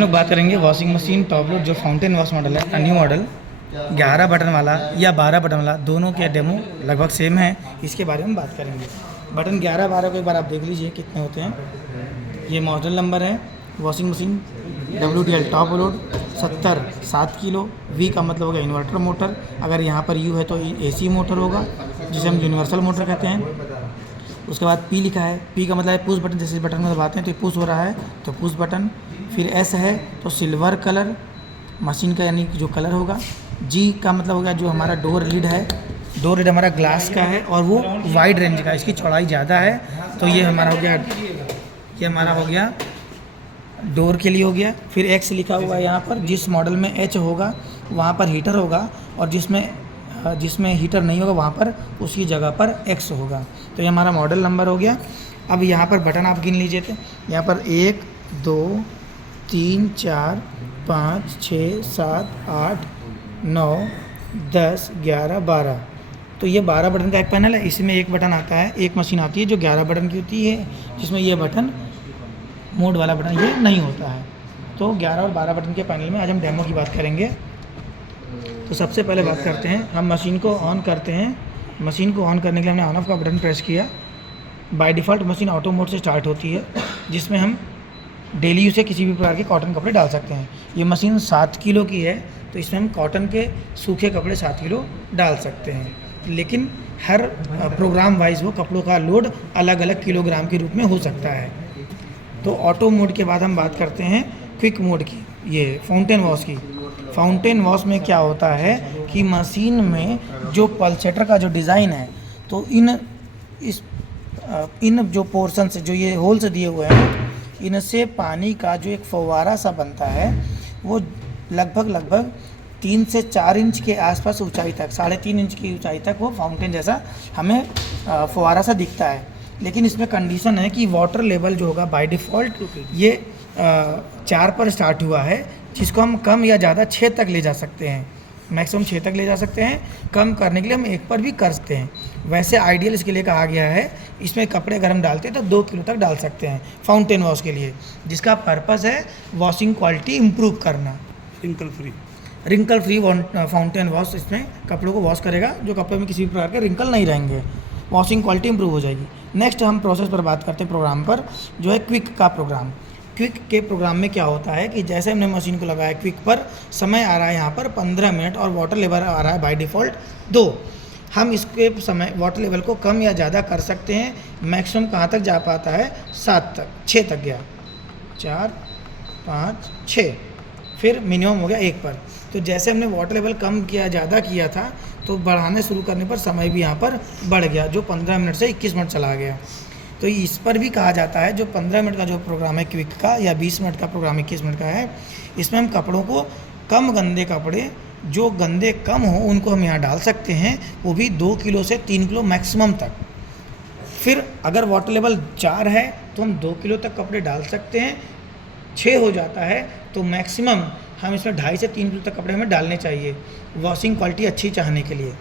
लोग बात करेंगे वॉशिंग मशीन टॉप लोड जो फाउंटेन वॉश मॉडल है, न्यू मॉडल 11 बटन वाला या 12 बटन वाला, दोनों के डेमो लगभग सेम है। इसके बारे में बात करेंगे। बटन 11-12 को एक बार आप देख लीजिए कितने होते हैं। ये मॉडल नंबर है। Washing machine WTL top load 7 kilo. V का मतलब होगा इन्वर्टर मोटर। अगर यहाँ पर U है तो AC मोटर होगा, जिसे हम यूनिवर्सल मोटर कहते हैं। उसके बाद P लिखा है। P का मतलब है पुश बटन। जैसे बटन में दबाते हैं तो पुश हो रहा है तो पुश बटन। फिर S है तो सिल्वर कलर मशीन का यानी जो कलर होगा। G का मतलब होगा जो हमारा डोर लीड है। डोर लीड हमारा ग्लास का है और वो वाइड रेंज का, इसकी चौड़ाई ज़्यादा है। तो ये हमारा हो गया डोर के लिए हो गया। फिर X लिखा हुआ है यहाँ पर। जिस मॉडल में H होगा वहाँ पर हीटर होगा, और जिसमें हीटर नहीं होगा वहाँ पर उसकी जगह पर X होगा। तो ये हमारा मॉडल नंबर हो गया। अब यहाँ पर बटन आप गिन लीजिए थे। यहाँ पर 1 2 3 4 5 6 7 8 9 10 11 12। तो ये 12 बटन का एक पैनल है। इसमें एक बटन आता है, एक मशीन आती है जो 11 बटन की होती है, जिसमें ये बटन मोड वाला बटन ये नहीं होता है। तो 11 और 12 बटन के पैनल में आज हम डेमो की बात करेंगे। तो सबसे पहले बात करते हैं, हम मशीन को ऑन करते हैं। मशीन को ऑन करने के लिए हमने ऑन ऑफ का बटन प्रेस किया। By default machine auto mode से स्टार्ट होती है, जिसमें हम डेली यूज से किसी भी प्रकार के कॉटन कपड़े डाल सकते हैं। ये मशीन 7 किलो की है, तो इसमें हम कॉटन के सूखे कपड़े 7 किलो डाल सकते हैं, लेकिन हर प्रोग्राम वाइज वो कपड़ों का लोड अलग अलग किलोग्राम के रूप में हो सकता है। तो ऑटो मोड के बाद हम बात करते हैं क्विक मोड की, ये फाउंटेन वॉश की। फाउंटेन वॉश में क्या होता है कि मशीन में जो पल्सेटर का जो डिज़ाइन है, तो इन जो पोर्शन से जो ये होल्स दिए हुए हैं, इनसे पानी का जो एक फव्वारा सा बनता है, वो लगभग 3 से 4 इंच के आसपास ऊंचाई तक, 3.5 इंच की ऊंचाई तक वो फाउंटेन जैसा हमें फव्वारा सा दिखता है। लेकिन इसमें कंडीशन है कि वाटर लेवल जो होगा बाय डिफ़ॉल्ट ये 4 पर स्टार्ट हुआ है, जिसको हम कम या ज़्यादा 6 तक ले जा सकते हैं। मैक्सिमम 6 तक ले जा सकते हैं। कम करने के लिए हम 1 पर भी कर सकते हैं। वैसे आइडियल इसके लिए कहा गया है, इसमें कपड़े अगर हम डालते हैं तो 2 किलो तक डाल सकते हैं फाउंटेन वॉश के लिए, जिसका पर्पज़ है वॉशिंग क्वालिटी इम्प्रूव करना। रिंकल फ्री फाउंटेन वॉश इसमें कपड़ों को वॉश करेगा, जो कपड़े में किसी भी प्रकार के रिंकल नहीं रहेंगे। वॉशिंग क्वालिटी इंप्रूव हो जाएगी। नेक्स्ट हम प्रोसेस पर बात करते हैं, प्रोग्राम पर, जो है क्विक का प्रोग्राम। क्विक के प्रोग्राम में क्या होता है कि जैसे हमने मशीन को लगाया क्विक पर, समय आ रहा है यहाँ पर 15 मिनट और वाटर लेवल आ रहा है बाय डिफ़ॉल्ट 2। हम इसके समय वाटर लेवल को कम या ज़्यादा कर सकते हैं। मैक्सिमम कहाँ तक जा पाता है? 7 तक, 6 तक गया, 4 5 6, फिर मिनिमम हो गया 1 पर। तो जैसे हमने वाटर लेवल कम किया, ज़्यादा किया था, तो बढ़ाने शुरू करने पर समय भी यहाँ पर बढ़ गया, जो 15 मिनट से 21 मिनट चला गया। तो इस पर भी कहा जाता है, जो 15 मिनट का जो प्रोग्राम है क्विक का, या 20 मिनट का प्रोग्राम 21 मिनट का है, इसमें हम कपड़ों को कम गंदे कपड़े, जो गंदे कम हो, उनको हम यहाँ डाल सकते हैं, वो भी 2 किलो से 3 किलो मैक्सिमम तक। फिर अगर वाटर लेवल 4 है तो हम 2 किलो तक कपड़े डाल सकते हैं। 6 हो जाता है तो मैक्सिमम हम इसमें 2.5 से 3 किलो तक कपड़े हमें डालने चाहिए, वॉशिंग क्वालिटी अच्छी चाहने के लिए।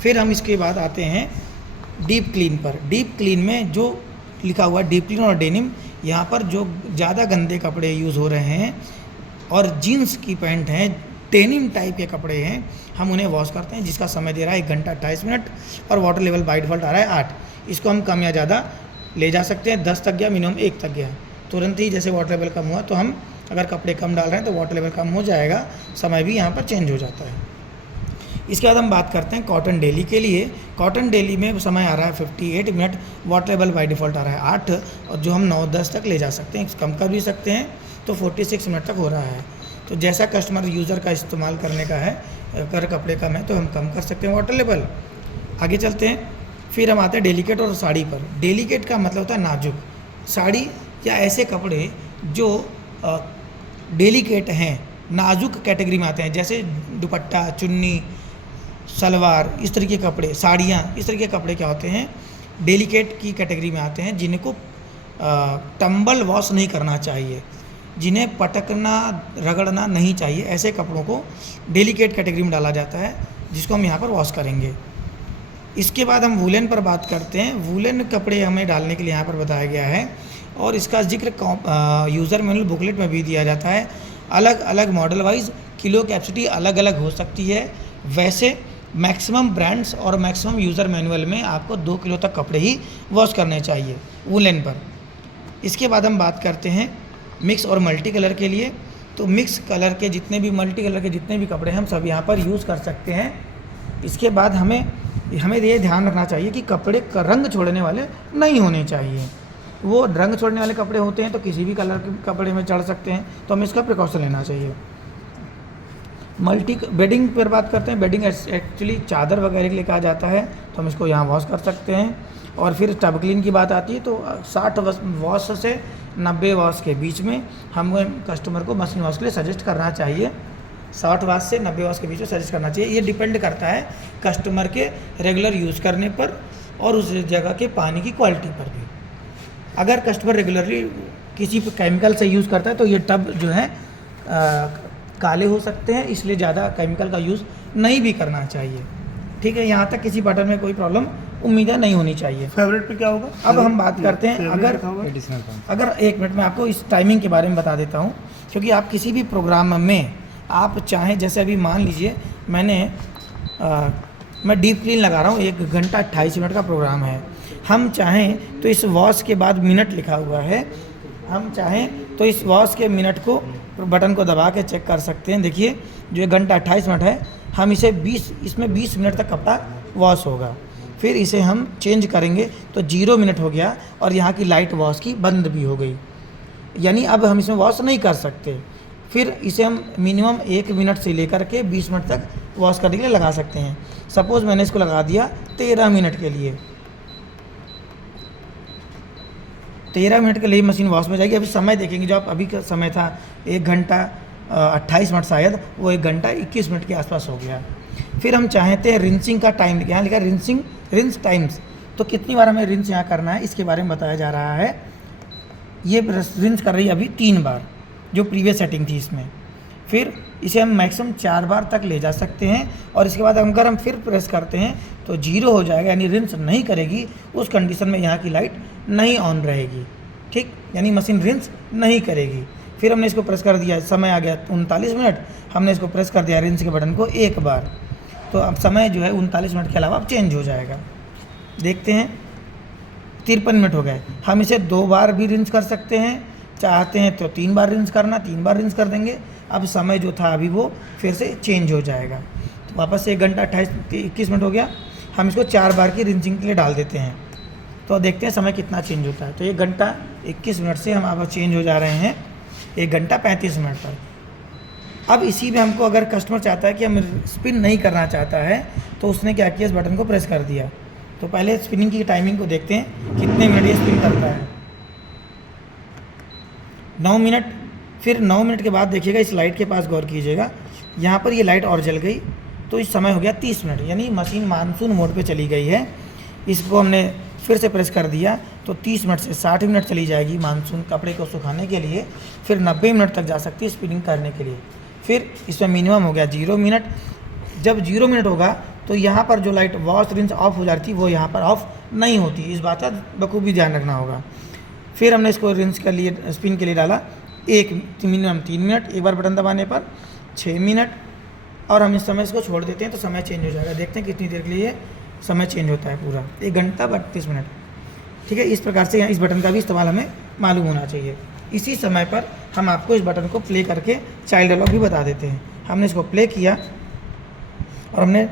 फिर हम इसके बाद आते हैं डीप क्लीन पर। डीप क्लीन में जो लिखा हुआ है डीप क्लीन और डेनिम, यहाँ पर जो ज़्यादा गंदे कपड़े यूज़ हो रहे हैं और जीन्स की पैंट हैं, डेनिम टाइप के कपड़े हैं, हम उन्हें वॉश करते हैं, जिसका समय दे रहा है 1 घंटा 28 मिनट और वाटर लेवल बाय डिफ़ॉल्ट आ रहा है 8। इसको हम कम या ज़्यादा ले जा सकते हैं। 10 तक गया, मिनिमम 1 तक गया, तुरंत ही जैसे वाटर लेवल कम हुआ तो हम अगर कपड़े कम डाल रहे हैं तो वाटर लेवल कम हो जाएगा, समय भी यहाँ पर चेंज हो जाता है। इसके बाद हम बात करते हैं कॉटन डेली के लिए। कॉटन डेली में समय आ रहा है 58 minute, water level by default आ रहा है 8, और जो हम 9-10 तक ले जा सकते हैं, कम कर भी सकते हैं, तो 46 मिनट तक हो रहा है। तो जैसा कस्टमर यूज़र का इस्तेमाल करने का है, अगर कपड़े कम है तो हम कम कर सकते हैं वाटर लेवल। आगे चलते हैं। फिर हम आते हैं डेलिकेट और साड़ी पर। डेलिकेट का मतलब होता है नाजुक। साड़ी या ऐसे कपड़े जो डेलिकेट हैं, नाजुक कैटेगरी में आते हैं, जैसे दुपट्टा, चुन्नी, सलवार, इस तरह के कपड़े, साड़ियाँ, इस तरह के कपड़े क्या होते हैं, डेलिकेट की कैटेगरी में आते हैं, जिनको टंबल वॉश नहीं करना चाहिए, जिन्हें पटकना, रगड़ना नहीं चाहिए। ऐसे कपड़ों को डेलिकेट कैटेगरी में डाला जाता है, जिसको हम यहाँ पर वॉश करेंगे। इसके बाद हम वूलन पर बात करते हैं। वूलन कपड़े हमें डालने के लिए यहाँ पर बताया गया है, और इसका जिक्र यूज़र मैनुअल बुकलेट में भी दिया जाता है। अलग अलग मॉडल वाइज किलो कैपेसिटी अलग अलग हो सकती है। वैसे मैक्सिमम ब्रांड्स और मैक्सिमम यूज़र मैनुअल में आपको 2 किलो तक कपड़े ही वॉश करने चाहिए वूलन पर। इसके बाद हम बात करते हैं मिक्स और मल्टी कलर के लिए। तो मिक्स कलर के जितने भी, मल्टी कलर के जितने भी कपड़े हम सब यहाँ पर यूज़ कर सकते हैं। इसके बाद हमें ये ध्यान रखना चाहिए कि कपड़े का रंग छोड़ने वाले नहीं होने चाहिए। वो रंग छोड़ने वाले कपड़े होते हैं तो किसी भी कलर के कपड़े में चढ़ सकते हैं, तो हमें इसका प्रिकॉशन लेना चाहिए। बेडिंग पर बात करते हैं। बेडिंग एक्चुअली चादर वगैरह के लिए कहा जाता है, तो हम इसको यहाँ वॉश कर सकते हैं। और फिर टब क्लीन की बात आती है तो 60 वॉश से 90 वॉश के बीच में हम कस्टमर को मशीन वॉश के लिए सजेस्ट करना चाहिए। 60 वॉश से 90 वॉश के बीच में सजेस्ट करना चाहिए। ये डिपेंड करता है कस्टमर के रेगुलर यूज़ करने पर और उस जगह के पानी की क्वालिटी पर भी। अगर कस्टमर रेगुलरली किसी केमिकल से यूज़ करता है तो ये टब जो है काले हो सकते हैं, इसलिए ज़्यादा केमिकल का यूज़ नहीं भी करना चाहिए। ठीक है, यहाँ तक किसी बटन में कोई प्रॉब्लम उम्मीद नहीं होनी चाहिए। फेवरेट पे क्या होगा? अब हम बात करते हैं, अगर 1 मिनट में आपको इस टाइमिंग के बारे में बता देता हूँ, क्योंकि आप किसी भी प्रोग्राम में आप चाहें, जैसे अभी मान लीजिए मैं डीप क्लीन लगा रहा हूँ, 1 घंटा 28 मिनट का प्रोग्राम है। हम चाहें तो इस वॉश के बाद मिनट लिखा हुआ है, हम चाहें तो इस वॉश के मिनट को बटन को दबा के चेक कर सकते हैं। देखिए जो 1 घंटा 28 मिनट है, हम इसमें 20 मिनट तक कपड़ा वॉश होगा। फिर इसे हम चेंज करेंगे तो 0 मिनट हो गया और यहाँ की लाइट वॉश की बंद भी हो गई, यानी अब हम इसमें वॉश नहीं कर सकते। फिर इसे हम मिनिमम 1 मिनट से लेकर के 20 मिनट तक वॉश करने के लिए लगा सकते हैं। सपोज़ मैंने इसको लगा दिया 13 मिनट के लिए, 13 मिनट के लिए मशीन वॉश में जाएगी। अभी समय देखेंगे, जो आप अभी का समय था 1 घंटा 28 मिनट, शायद वो 1 घंटा 21 मिनट के आसपास हो गया। फिर हम चाहते हैं रिंसिंग का टाइम, यहाँ लिखा है रिंस टाइम्स, तो कितनी बार हमें रिंस यहाँ करना है इसके बारे में बताया जा रहा है। ये रिंस कर रही है अभी 3 बार, जो प्रीवियस सेटिंग थी इसमें। फिर इसे हम मैक्सिमम 4 बार तक ले जा सकते हैं और इसके बाद अगर हम फिर प्रेस करते हैं तो 0 हो जाएगा, यानी रिंस नहीं करेगी। उस कंडीशन में यहाँ की लाइट नहीं ऑन रहेगी, ठीक, यानी मशीन रिंस नहीं करेगी। फिर हमने इसको प्रेस कर दिया, समय आ गया 39 मिनट, हमने इसको प्रेस कर दिया रिंस के बटन को 1 बार, तो अब समय जो है 39 मिनट के अलावा अब चेंज हो जाएगा। देखते हैं 53 मिनट हो गए। हम इसे 2 बार भी रिंस कर सकते हैं, चाहते हैं तो 3 बार रिंस करना, 3 बार रिंस कर देंगे। अब समय जो था अभी वो फिर से चेंज हो जाएगा। तो वापस से 1 घंटा 21 मिनट हो गया, हम इसको 4 बार की रिंसिंग के लिए डाल देते हैं, तो देखते हैं समय कितना चेंज होता है। तो 1 घंटा 21 मिनट से हम अब चेंज हो जा रहे हैं 1 घंटा 35 मिनट पर। अब इसी में हमको अगर कस्टमर चाहता है कि हम स्पिन नहीं करना चाहता है, तो उसने क्या किया, इस बटन को प्रेस कर दिया। तो पहले स्पिनिंग की टाइमिंग को देखते हैं कितने मिनट ये स्पिन करता है। 9 मिनट। फिर 9 मिनट के बाद देखिएगा, इस लाइट के पास गौर कीजिएगा, यहाँ पर ये लाइट और जल गई, तो इस समय हो गया 30 मिनट, यानी मशीन मानसून मोड पे चली गई है। इसको हमने फिर से प्रेस कर दिया तो 30 मिनट से 60 मिनट चली जाएगी मानसून कपड़े को सुखाने के लिए। फिर 90 मिनट तक जा सकती है स्पिनिंग करने के लिए। फिर इसमें मिनिमम हो गया 0 मिनट। जब 0 मिनट होगा तो यहाँ पर जो लाइट वॉश रिंस ऑफ हो जाती है, वो यहाँ पर ऑफ नहीं होती। इस बात का बखूबी ध्यान रखना होगा। फिर हमने इसको रिंस के लिए, स्पिन के लिए डाला मिनिमम 3 मिनट, एक बार बटन दबाने पर 6 मिनट, और हम इस समय इसको छोड़ देते हैं तो समय चेंज हो जाएगा। देखते हैं कितनी देर के लिए समय चेंज होता है, पूरा 1 घंटा 32 मिनट। ठीक है, इस प्रकार से इस बटन का भी इस्तेमाल हमें मालूम होना चाहिए। इसी समय पर हम आपको इस बटन को प्ले करके चाइल्ड लॉक भी बता देते हैं। हमने इसको प्ले किया और हमने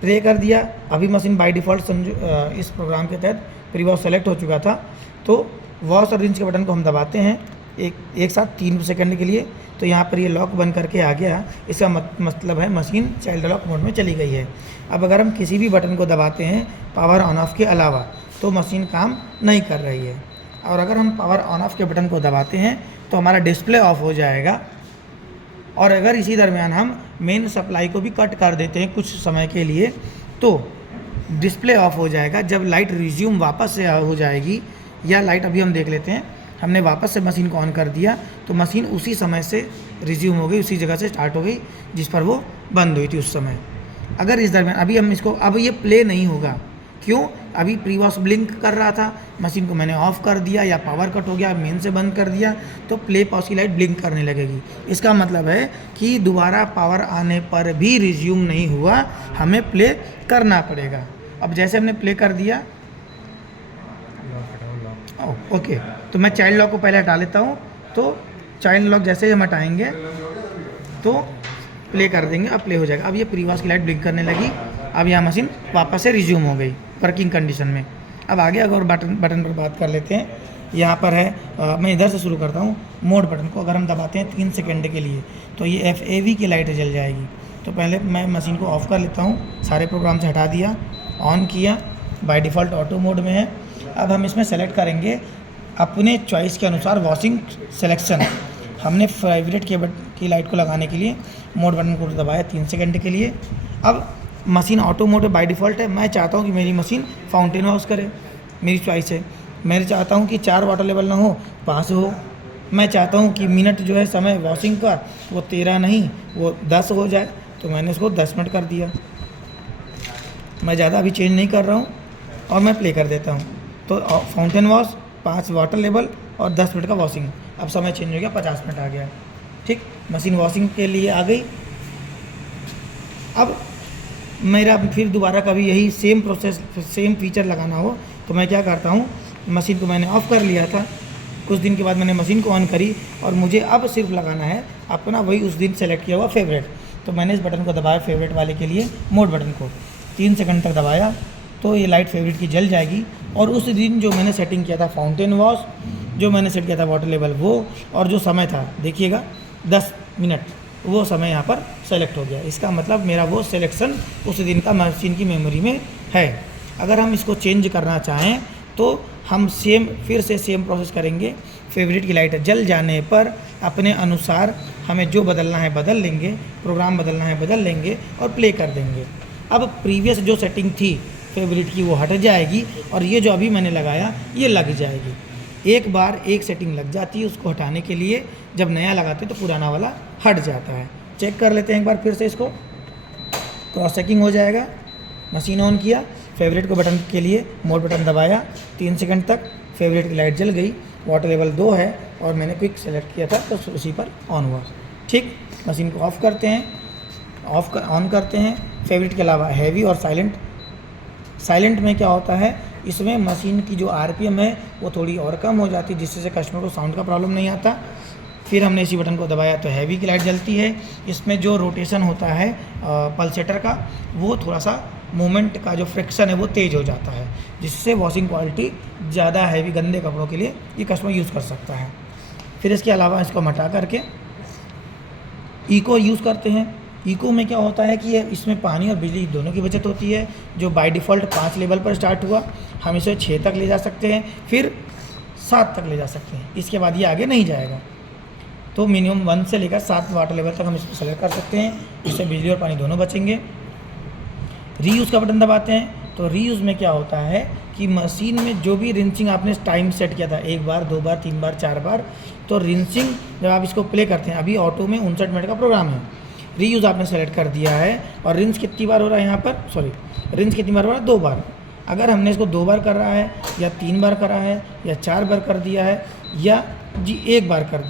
प्ले कर दिया। अभी मशीन बाय डिफ़ॉल्ट समझो इस प्रोग्राम के तहत प्री वॉश सेलेक्ट हो चुका था। तो वॉश और रिंस के बटन को हम दबाते हैं एक साथ 3 सेकंड के लिए, तो यहाँ पर ये लॉक बंद करके आ गया। इसका मतलब है मशीन चाइल्ड लॉक मोड में चली गई है। अब अगर हम किसी भी बटन को दबाते हैं पावर ऑन ऑफ के अलावा, तो मशीन काम नहीं कर रही है। और अगर हम पावर ऑन ऑफ के बटन को दबाते हैं तो हमारा डिस्प्ले ऑफ हो जाएगा। और अगर इसी दरमियान हम मेन सप्लाई को भी कट कर देते हैं कुछ समय के लिए, तो डिस्प्ले ऑफ हो जाएगा। जब लाइट रिज्यूम वापस से हो जाएगी, या लाइट अभी हम देख लेते हैं, हमने वापस से मशीन को ऑन कर दिया तो मशीन उसी समय से रिज्यूम हो गई, उसी जगह से स्टार्ट हो गई जिस पर वो बंद हुई थी उस समय। अगर इस दरमियान अभी हम इसको, अब ये प्ले नहीं होगा क्यों? अभी प्री वॉश ब्लिंक कर रहा था, मशीन को मैंने ऑफ कर दिया या पावर कट हो गया, मेन से बंद कर दिया, तो प्ले पॉज की लाइट ब्लिंक करने लगेगी। इसका मतलब है कि दोबारा पावर आने पर भी रिज्यूम नहीं हुआ, हमें प्ले करना पड़ेगा। अब जैसे हमने प्ले कर दिया, ओके, तो मैं चाइल्ड लॉक को पहले हटा लेता हूँ। तो चाइल्ड लॉक जैसे ही हम हटाएंगे तो प्ले कर देंगे, अब प्ले हो जाएगा। अब ये प्री वॉश की लाइट ब्लिंक करने लगी, अब यहाँ मशीन वापस से रिज्यूम हो गई वर्किंग कंडीशन में। अब आगे अगर बटन पर बात कर लेते हैं, यहाँ पर है मैं इधर से शुरू करता हूँ। मोड बटन को अगर हम दबाते हैं 3 सेकंड के लिए तो ये FAV की लाइट जल जाएगी। तो पहले मैं मशीन को ऑफ़ कर लेता हूँ, सारे प्रोग्राम से हटा दिया, ऑन किया, बाय डिफ़ॉल्ट ऑटो मोड में है। अब हम इसमें सेलेक्ट करेंगे अपने चॉइस के अनुसार वॉशिंग सिलेक्शन। हमने फेवरेट की लाइट को लगाने के लिए मोड बटन को दबाया 3 सेकंड के लिए। अब machine auto mode by default है, मैं चाहता हूँ कि मेरी मशीन फाउंटेन वॉश करे, मेरी चॉइस है। मैं चाहता हूँ कि 4 वाटर लेवल ना हो, 5 हो। मैं चाहता हूँ कि मिनट जो है समय वॉशिंग का वो 13 नहीं वो 10 हो जाए, तो मैंने इसको 10 मिनट कर दिया। मैं ज़्यादा अभी चेंज नहीं कर रहा हूँ और मैं प्ले कर देता हूँ। तो फाउंटेन वॉश, 5 वाटर लेवल और 10 मिनट का वॉशिंग। अब समय चेंज हो गया, 50 मिनट आ गया। ठीक, मशीन वॉशिंग के लिए आ गई। अब मेरा फिर दोबारा कभी यही सेम प्रोसेस, सेम फीचर लगाना हो तो मैं क्या करता हूँ, मशीन को मैंने ऑफ़ कर लिया था, कुछ दिन के बाद मैंने मशीन को ऑन करी और मुझे अब सिर्फ लगाना है अपना वही उस दिन सेलेक्ट किया हुआ फेवरेट। तो मैंने इस बटन को दबाया फेवरेट वाले के लिए, मोड बटन को 3 सेकंड तक दबाया तो ये लाइट फेवरेट की जल जाएगी। और उस दिन जो मैंने सेटिंग किया था फाउंटेन वॉश, जो मैंने सेट किया था वाटर लेवल वो, और जो समय था देखिएगा 10 मिनट, वो समय यहाँ पर सेलेक्ट हो गया। इसका मतलब मेरा वो सिलेक्शन उस दिन का मशीन की मेमोरी में है। अगर हम इसको चेंज करना चाहें तो हम फिर से सेम प्रोसेस करेंगे। फेवरेट की लाइट जल जाने पर अपने अनुसार हमें जो बदलना है बदल लेंगे, प्रोग्राम बदलना है बदल लेंगे और प्ले कर देंगे। अब प्रीवियस जो सेटिंग थी फेवरेट की वो हट जाएगी और ये जो अभी मैंने लगाया ये लग जाएगी। एक बार एक सेटिंग लग जाती है, उसको हटाने के लिए जब नया लगाते हैं तो पुराना वाला हट जाता है। चेक कर लेते हैं एक बार फिर से इसको, क्रॉस चेकिंग हो जाएगा। मशीन ऑन किया, फेवरेट को बटन के लिए मोड बटन दबाया 3 सेकंड तक, फेवरेट की लाइट जल गई, वाटर लेवल 2 है और मैंने क्विक सेलेक्ट किया था तो उसी पर ऑन हुआ। ठीक, मशीन को ऑफ़ करते हैं, ऑन करते हैं। फेवरेट के अलावा हैवी और साइलेंट। साइलेंट में क्या होता है, इसमें मशीन की जो RPM है वो थोड़ी और कम हो जाती है, जिससे कस्टमर को साउंड का प्रॉब्लम नहीं आता। फिर हमने इसी बटन को दबाया तो हैवी की लाइट जलती है। इसमें जो रोटेशन होता है पल्सेटर का, वो थोड़ा सा मूवमेंट का जो फ्रिक्शन है वो तेज़ हो जाता है, जिससे वॉशिंग क्वालिटी ज़्यादा हैवी गंदे कपड़ों के लिए ये कस्टमर यूज़ कर सकता है। फिर इसके अलावा इसको हटा करके इको यूज़ करते हैं। इको में क्या होता है कि ये इसमें पानी और बिजली दोनों की बचत होती है। जो बाय डिफ़ॉल्ट 5 लेवल पर स्टार्ट हुआ, हम इसे 6 तक ले जा सकते हैं, फिर 7 तक ले जा सकते हैं। इसके बाद ये आगे नहीं जाएगा। तो मिनिमम 1 से लेकर 7 वाटर लेवल तक हम इसको सेलेक्ट कर सकते हैं, इससे बिजली और पानी दोनों बचेंगे। रीयूज़ का बटन दबाते हैं तो रीयूज़ में क्या होता है कि मशीन में जो भी रिंसिंग आपने टाइम सेट किया था 1 बार, 2 बार, 3 बार, 4 बार, तो रिंसिंग जब आप इसको प्ले करते हैं, अभी ऑटो में 59 मिनट का प्रोग्राम है, रीयूज़ आपने सेलेक्ट कर दिया है और रिंस कितनी बार हो रहा है यहाँ पर, रिंस कितनी बार हो रहा है, 2 बार। अगर हमने इसको 2 बार कर रहा है या 3 बार करा है या 4 बार कर दिया है या 1 बार कर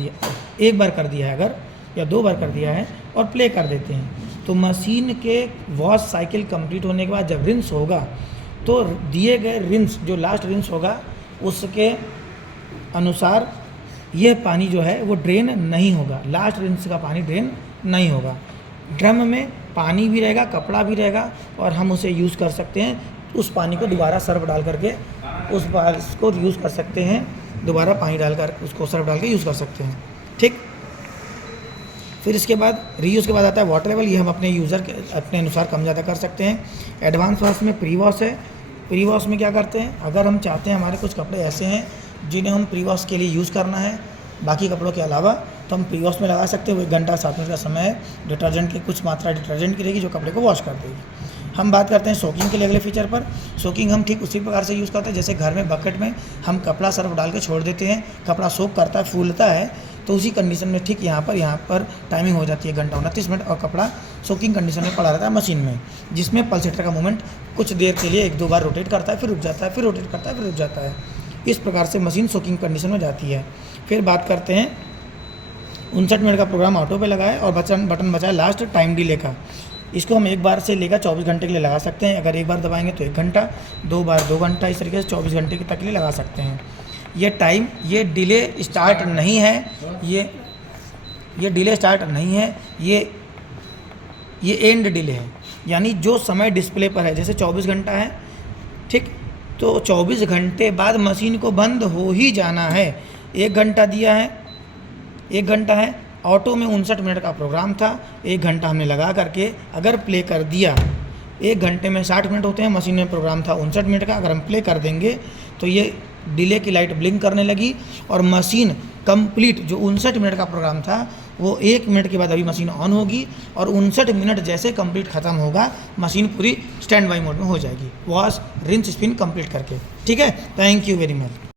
दिया है अगर, या 2 बार कर दिया है और प्ले कर देते हैं, तो मशीन के वॉश साइकिल कंप्लीट होने के बाद जब रिंस होगा तो दिए गए रिंस, जो लास्ट रिंस होगा उसके अनुसार यह पानी जो है वो ड्रेन नहीं होगा, लास्ट रिंस का पानी ड्रेन नहीं होगा। ड्रम में पानी भी रहेगा, कपड़ा भी रहेगा और हम उसे यूज़ कर सकते हैं। उस पानी को दोबारा सर्फ डाल करके उसको यूज़ कर सकते हैं, दोबारा पानी डालकर उसको सर्फ डाल के यूज़ कर सकते हैं। ठीक, फिर इसके बाद रीयूज़ के बाद आता है वाटर लेवल। ये हम अपने यूज़र के अपने अनुसार कम ज़्यादा कर सकते हैं। एडवांस वॉश में प्री वॉश है। प्री वॉश में क्या करते हैं, अगर हम चाहते हैं हमारे कुछ कपड़े ऐसे हैं जिन्हें हम प्री वॉश के लिए यूज़ करना है बाकी कपड़ों के अलावा, तो हम प्री वॉश में लगा सकते हैं। 1 घंटा 7 मिनट का समय है। डिटर्जेंट की कुछ मात्रा डिटर्जेंट की रहेगी जो कपड़े को वॉश कर देगी। हम बात करते हैं सोकिंग के लिए अगले फीचर पर। सोकिंग हम ठीक उसी प्रकार से यूज़ करते हैं जैसे घर में बकेट में हम कपड़ा सर्फ डाल के छोड़ देते हैं, कपड़ा सोक करता है, फूलता है, तो उसी कंडीशन में ठीक यहाँ पर टाइमिंग हो जाती है घंटा 29 मिनट और कपड़ा सोकिंग कंडीशन में पड़ा रहता है मशीन में, जिसमें पल्सेटर का मूवमेंट कुछ देर के लिए 1-2 बार रोटेट करता है, फिर रुक जाता है, फिर रोटेट करता है, फिर रुक जाता है। इस प्रकार से मशीन सोकिंग कंडीशन में जाती है। फिर बात करते हैं 59 मिनट का प्रोग्राम ऑटो पे लगा है और बटन बचा है लास्ट टाइम डिले का। इसको हम एक बार से लेकर 24 घंटे के लिए लगा सकते हैं। अगर एक बार दबाएंगे तो 1 घंटा, 2 बार 2 घंटा, इस तरीके से 24 घंटे तक के लिए लगा सकते हैं। ये डिले स्टार्ट नहीं है, ये डिले स्टार्ट नहीं है, ये एंड डिले है। यानी जो समय डिस्प्ले पर है, जैसे 24 घंटा है, ठीक, तो 24 घंटे बाद मशीन को बंद हो ही जाना है। 1 घंटा दिया है, 1 घंटा है, ऑटो में 59 मिनट का प्रोग्राम था, 1 घंटा हमने लगा करके अगर प्ले कर दिया, 1 घंटे में 60 मिनट होते हैं, मशीन में प्रोग्राम था 59 मिनट का, अगर हम प्ले कर देंगे तो ये डिले की लाइट ब्लिंक करने लगी और मशीन कंप्लीट, जो 59 मिनट का प्रोग्राम था वो 1 मिनट के बाद अभी मशीन ऑन होगी और 59 मिनट जैसे कंप्लीट ख़त्म होगा मशीन पूरी स्टैंड बाई मोड में हो जाएगी, वॉश रिंस स्पिन कंप्लीट करके। ठीक है, थैंक यू वेरी मच।